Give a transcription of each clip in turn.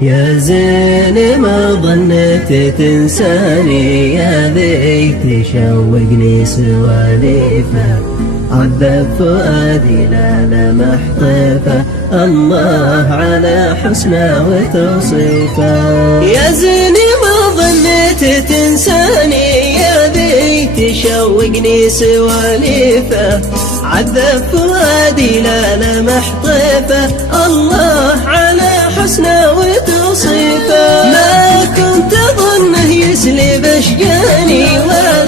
يا زين ما ظنيت تنساني، يا ذي تشوقني سواليفه، عذب فؤادي لا لمح طيفه، الله على حسنه وتوصيفه. يا زين ما ظنيت تنساني، يا ذي تشوقني سواليفه، عذب فؤادي لا لمح طيفه، الله على حسنه وتوصيفه. ما كنت أظنه يسلب أشجاني ولا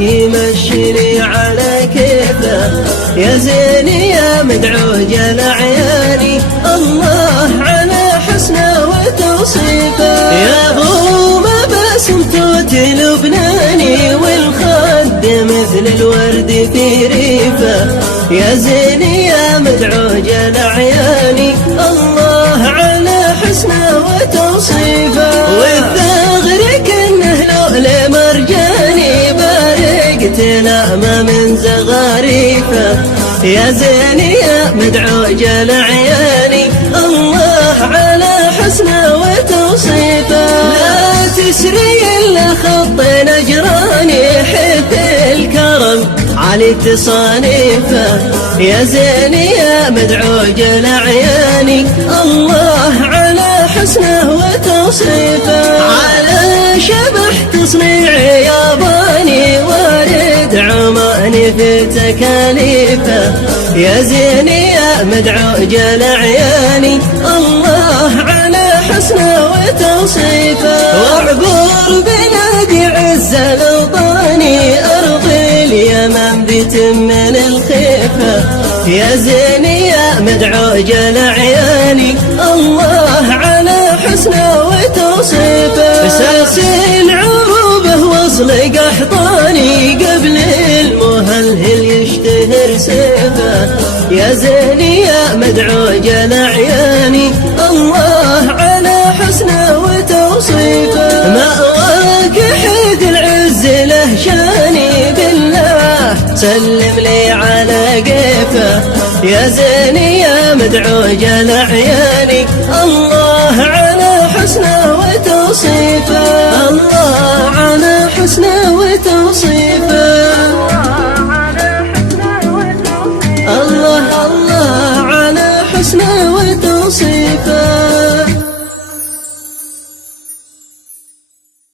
يمشيني على كيفه، يا زين يا مدعوج الأعياني، الله على حسنه وتوصيفه. يا ابو ما بسمت لبناني، والخد مثل الورد في ريفه، يا زين يا مدعوج الأعياني، الله على حسنه وتوصيفه. والثغر كنه لؤلؤ مرجاني، بارقت لأمه من زغاريفه، يا زين يا مدعوج الأعياني، الله على حسنه وتوصيفه. لا تسري إلا خط نجراني، حث الكرم علي تصانيفه، يا زين يا مدعوج الأعياني، الله على حسنه وتوصيفه. على شبح تصنيع ياباني، وارد عماني في تكاليفه، يا زين يا مدعوج الأعياني، الله على حسنه وتوصيفه. وعبور بلادي عز الأوطاني، أرض اليمن بتم الخيفة، يا زين يا مدعوج الأعياني، الله على حسنه وتوصيفه. ساس العروبة وصل قحطاني، قبل المهلهل يشتهر سيفه، يا زين يا مدعوج الأعياني، الله على حسنه وتوصيفه. مأواك حيث العز له شاني، بالله سلم لي على قيفه، يا زين يا مدعوج الأعياني، الله على حسنه وتوصيفه. الله على حسنه